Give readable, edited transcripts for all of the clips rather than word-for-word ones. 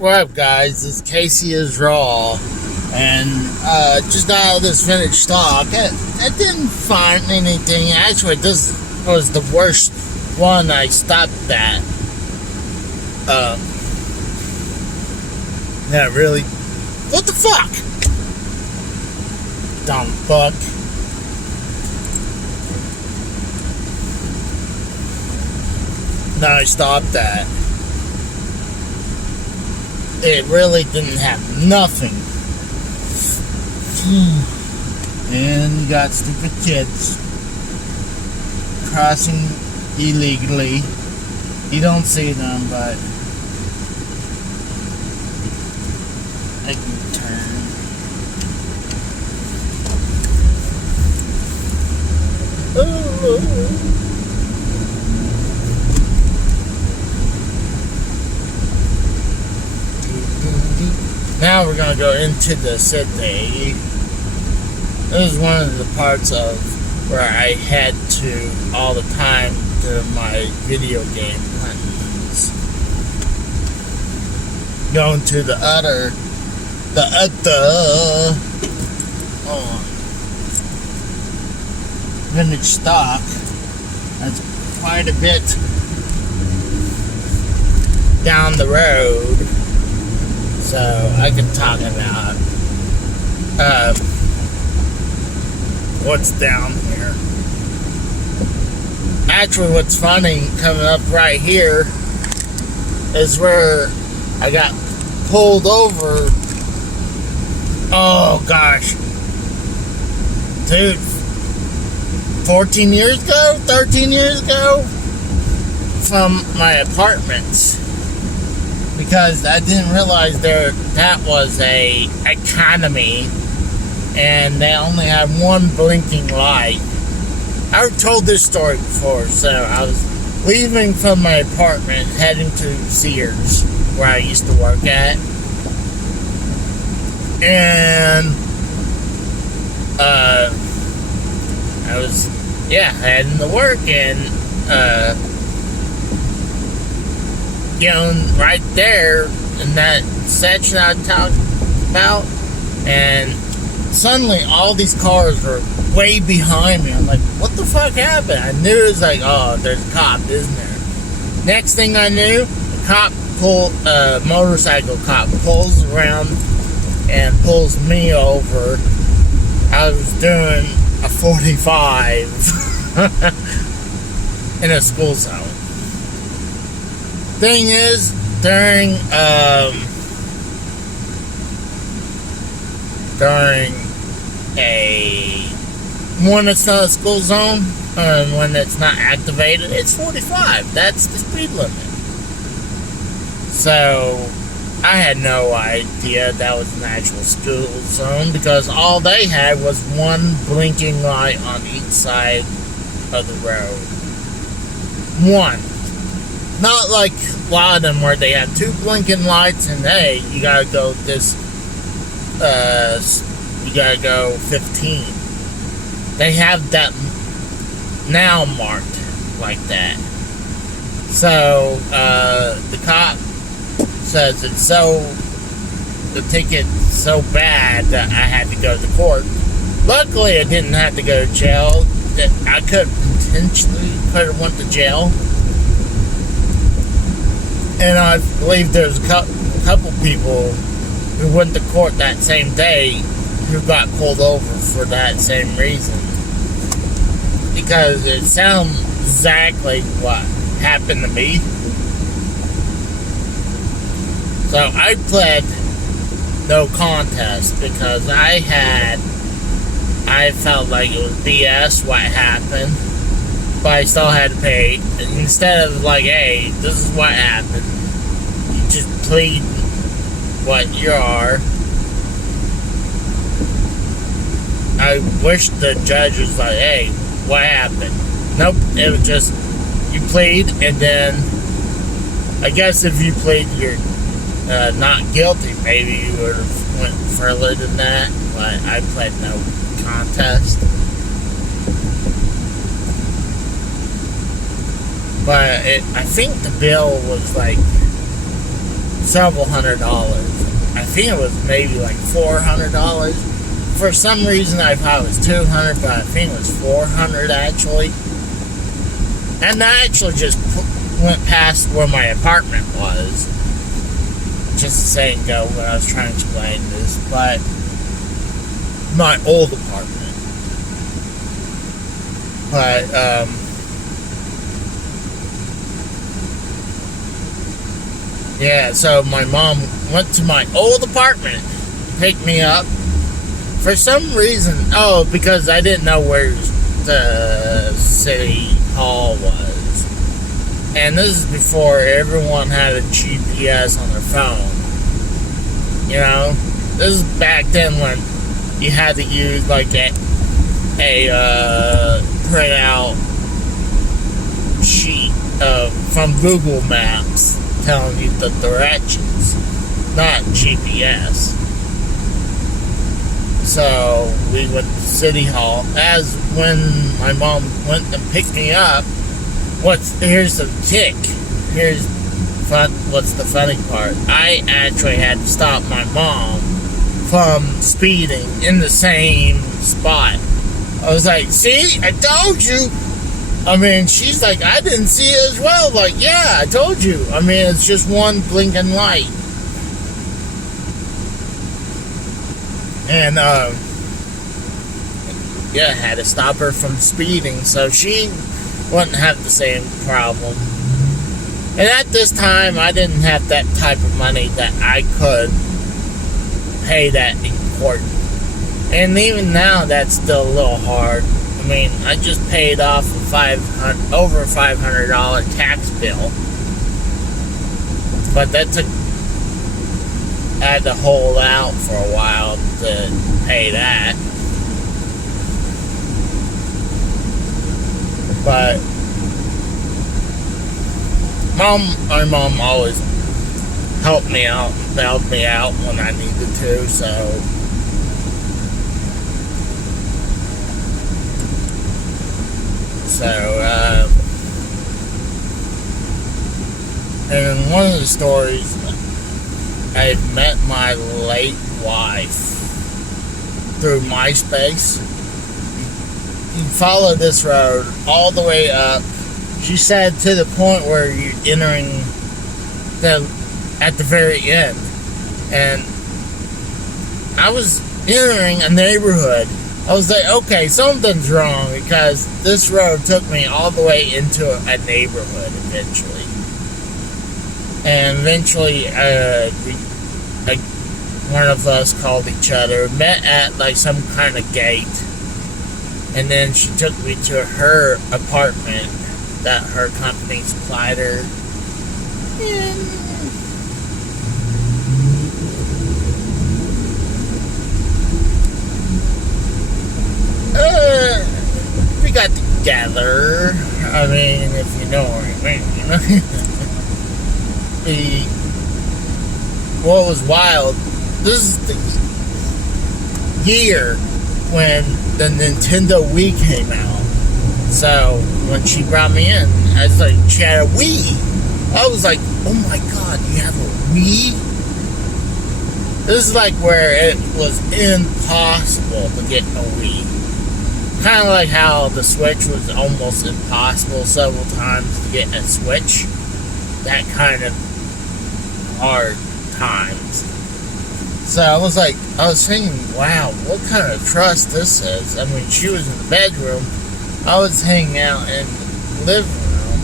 What up, guys? It's Casey is Raw, and just got out of this vintage stock. I didn't find anything. Actually, this was the worst one I stopped at. Yeah, really. What the fuck? Dumb fuck. No, I stopped at. It really didn't have nothing. And you got stupid kids crossing illegally. You don't see them, but I can turn. Ooh. Now we're going to go into the city. This is one of the parts of where I head to all the time to my video game huntings. Going to the other vintage stock. That's quite a bit down the road. So I can talk about what's down here. Actually, what's funny, coming up right here is where I got pulled over. Oh gosh, dude, 13 years ago from my apartments. Because I didn't realize that was a economy, and they only had one blinking light. I've told this story before. So I was leaving from my apartment, heading to Sears, where I used to work at, and I was heading to work, and right there in that section I talked about, and suddenly all these cars were way behind me. I'm like, what the fuck happened? I knew it was like, oh, there's a cop, isn't there? Next thing I knew, the motorcycle cop pulls around and pulls me over. I was doing a 45 in a school zone. Thing is, during when it's not a school zone, and when it's not activated, it's 45. That's the speed limit. So I had no idea that was an actual school zone, because all they had was one blinking light on each side of the road. One. Not like a lot of them where they have two blinking lights and hey, you gotta go you gotta go 15. They have that now marked like that. So, the cop says the ticket's so bad that I had to go to court. Luckily, I didn't have to go to jail. I could have went to jail. And I believe there's a couple people who went to court that same day who got pulled over for that same reason. Because it sounds exactly what happened to me. So I pled no contest because I felt like it was BS what happened. But I still had to pay. Instead of like, hey, this is what happened, you just plead what you are. I wish the judge was like, hey, what happened? Nope, it was just, you plead, and then, I guess if you plead you're not guilty, maybe you would have went further than that, but I pled no contest. But I think the bill was like several $100s. I think it was maybe like $400. For some reason, I thought it was $200, but I think it was $400 actually. And I actually just went past where my apartment was. Just a second ago when I was trying to explain this, but my old apartment. But, yeah, so my mom went to my old apartment, picked me up. For some reason, because I didn't know where the city hall was. And this is before everyone had a GPS on their phone. You know? This is back then when you had to use like a printout sheet from Google Maps telling you the directions, not GPS. So we went to City Hall. As when my mom went and picked me up, here's the kick. What's the funny part? I actually had to stop my mom from speeding in the same spot. I was like, see, I told you. I mean, she's like, I didn't see it as well. Like, yeah, I told you. I mean, it's just one blinking light. And, yeah, I had to stop her from speeding so she wouldn't have the same problem. And at this time, I didn't have that type of money that I could pay that in court. And even now, that's still a little hard. I mean, I just paid off over $500 tax bill. But I had to hold out for a while to pay that. But my mom always helped me out, bailed me out when I needed to, so and in one of the stories, I met my late wife through MySpace. You follow this road all the way up. She said to the point where you're entering at the very end. And I was entering a neighborhood. I was like, okay, something's wrong, because this road took me all the way into a neighborhood eventually. And eventually, one of us called each other, met at like some kind of gate, and then she took me to her apartment that her company supplied her. And we got together. I mean, if you know what I mean. What was wild, this is the year when the Nintendo Wii came out. So when she brought me in, I was like, she had a Wii. I was like, oh my god, you have a Wii? This is like where it was impossible to get a Wii. Kind of like how the Switch was almost impossible several times to get a Switch. That kind of hard times. So I was thinking, wow, what kind of trust this is. I mean, she was in the bedroom, I was hanging out in the living room.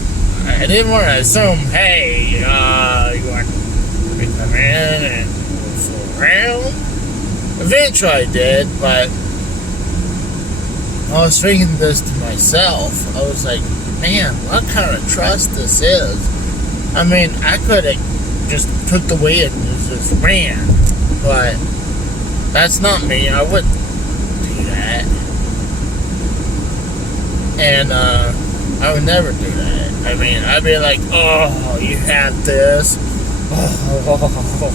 I didn't want to assume, hey, you want to come in and fool around? Eventually I did, but I was thinking this to myself. I was like, man, what kind of trust this is. I mean, I could have just took the Wii and just ran, but that's not me. I wouldn't do that. And I would never do that. I mean, I'd be like, oh, you have this. Oh.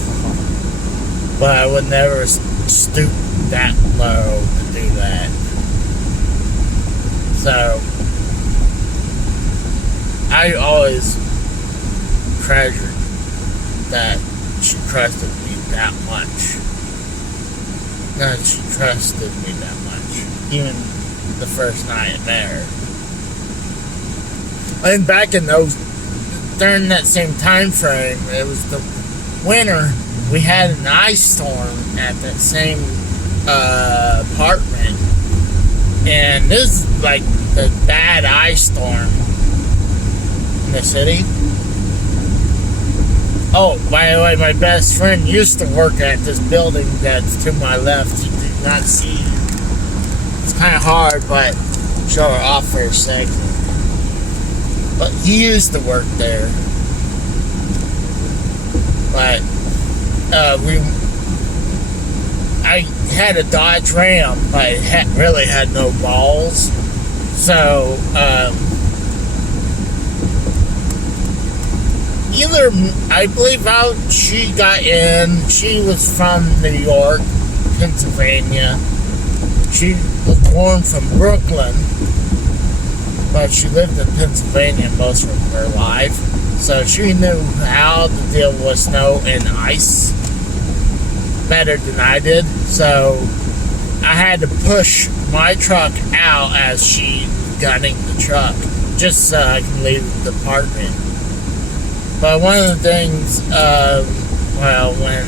But I would never stoop that low to do that. So I always treasured that she trusted me that much. That she trusted me that much. Even the first night there. And back in those, during that same time frame, it was the winter, we had an ice storm at that same apartment. And this is like the bad ice storm in the city. Oh, by the way, my best friend used to work at this building that's to my left. You do not see. It's kind of hard, but show her off for a second. But he used to work there. But I had a Dodge Ram, but it really had no balls. So I believe out she got in. She was from New York, Pennsylvania. She was born from Brooklyn, but she lived in Pennsylvania most of her life. So she knew how to deal with snow and ice better than I did. So I had to push my truck out as she gunning the truck, just so I can leave the apartment. But one of the things, when we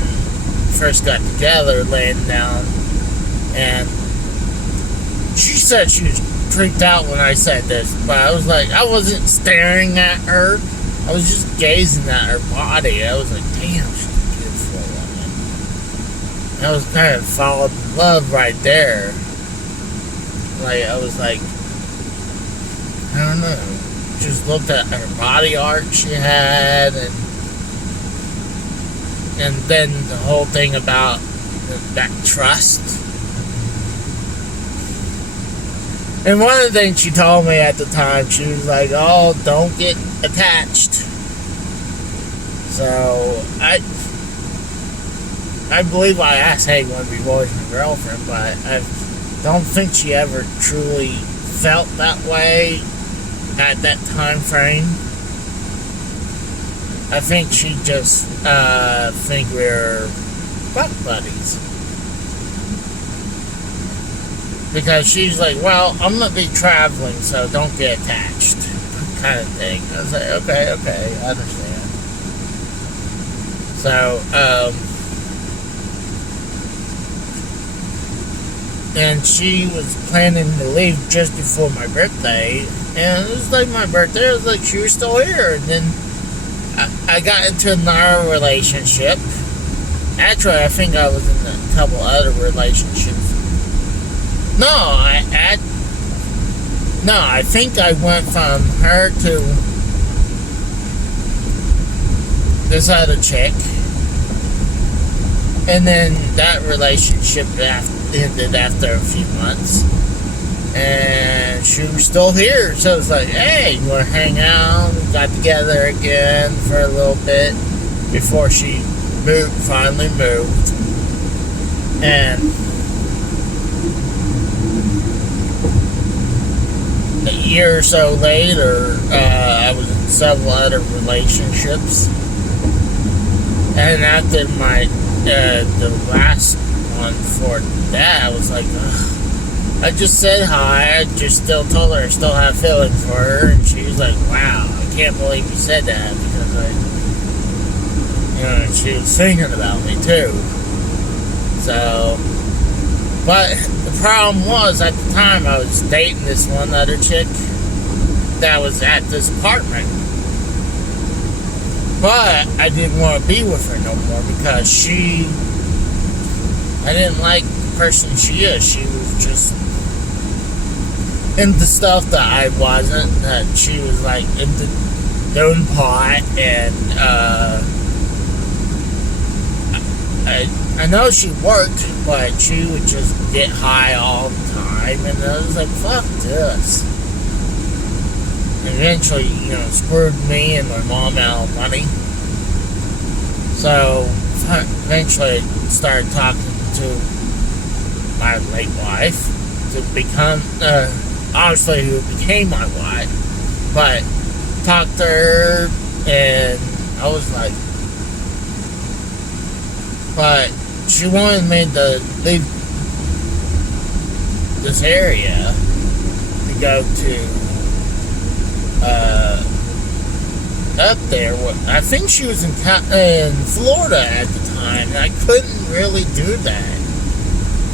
first got together, laying down, and she said she was freaked out when I said this, but I was like, I wasn't staring at her, I was just gazing at her body. I was like, damn, she's a beautiful woman. And I was kind of falling in love right there. Like, I was like, I don't know. Just looked at her body art she had, and then the whole thing about that trust. And one of the things she told me at the time, she was like, oh, don't get attached. So I believe I asked, hey, you want to be boys and girlfriend, but I don't think she ever truly felt that way at that time frame. I think she just think we're butt buddies. Because she's like, well, I'm gonna be traveling, so don't get attached, kind of thing. I was like, okay, I understand. So, and she was planning to leave just before my birthday. And it was like my birthday, it was like she was still here. And then I got into another relationship. Actually, I think I was in a couple other relationships. No, I think I went from her to this other chick. And then that relationship ended after a few months. And she was still here, so it's like, hey, you want to hang out? We got together again for a little bit before she finally moved. And a year or so later, I was in several other relationships. And after the last one for that, I was like, ugh. I just said hi. I just still told her I still have feelings for her, and she was like, wow, I can't believe you said that, because she was thinking about me too. So, but the problem was, at the time I was dating this one other chick that was at this apartment. But I didn't want to be with her no more, because I didn't like the person she is. She was just into stuff that I wasn't. That she was like into doing pot, and I know she worked, but she would just get high all the time, and I was like, fuck this. Eventually, screwed me and my mom out of money. So eventually I started talking to my late wife to become, obviously who became my wife, but talked to her, and I was like, But she wanted me to leave this area to go to up there. I think she was in Florida at the time, and I couldn't really do that.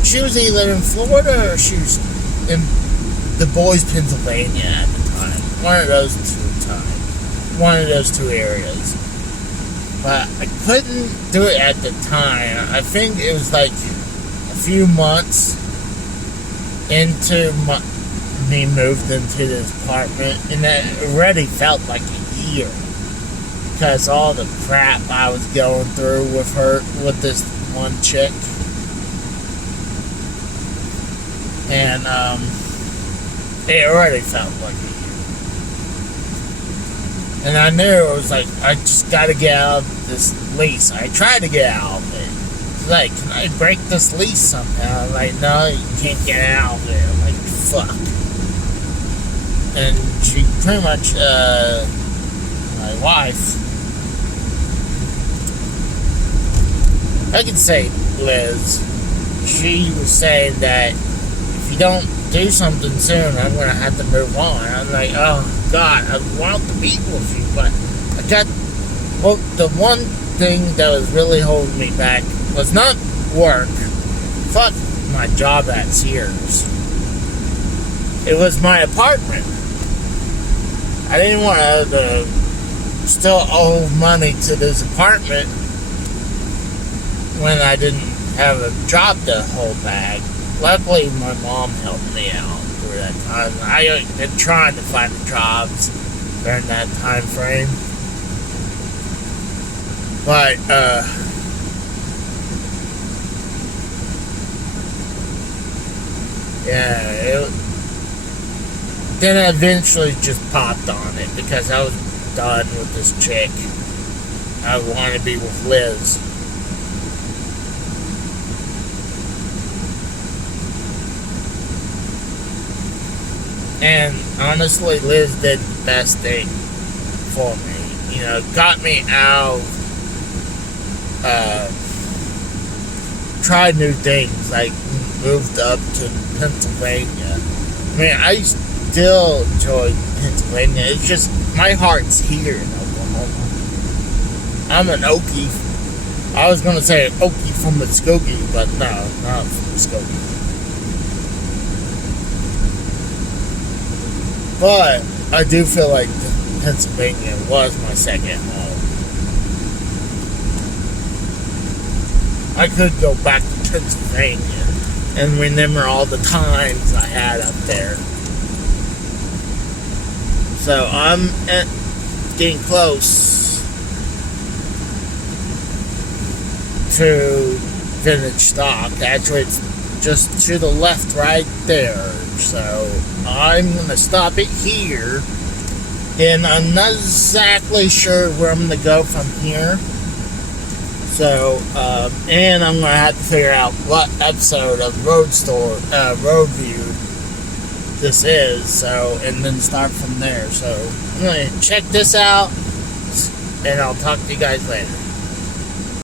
She was either in Florida or she was in the Boys, Pennsylvania at the time. One of those two areas. But I couldn't do it at the time. I think it was like a few months into me moved into this apartment, and it already felt like a year because all the crap I was going through with this one chick. And it already felt like a year. And I knew it was like, I just gotta get out of this lease. I tried to get out of it. It's like, can I break this lease somehow? I'm like, no, you can't get out of it. I'm like, fuck. And she pretty much, my wife, I could say Liz, she was saying that if you don't do something soon, I'm gonna have to move on. I'm like, oh God, I want to be with you, but the one thing that was really holding me back was not work. Fuck my job at Sears. It was my apartment. I didn't want to still owe money to this apartment when I didn't have a job to hold back. Luckily, my mom helped me out through that time. I had been trying to find jobs during that time frame. But, then I eventually just popped on it because I was done with this chick. I wanted to be with Liz. And honestly, Liz did the best thing for me. You know, got me out, tried new things, like moved up to Pennsylvania. I mean, I still enjoy Pennsylvania. It's just, my heart's here in Oklahoma. I'm an Okie. I was going to say an Okie from Muskogee, but no, not from Muskogee. But I do feel like Pennsylvania was my second home. I could go back to Pennsylvania and remember all the times I had up there. So I'm getting close to Vintage Stock. Actually, it's just to the left right there. So I'm going to stop it here. And I'm not exactly sure where I'm going to go from here. So, and I'm going to have to figure out what episode of Road View this is. So, and then start from there. So, I'm going to check this out. And I'll talk to you guys later.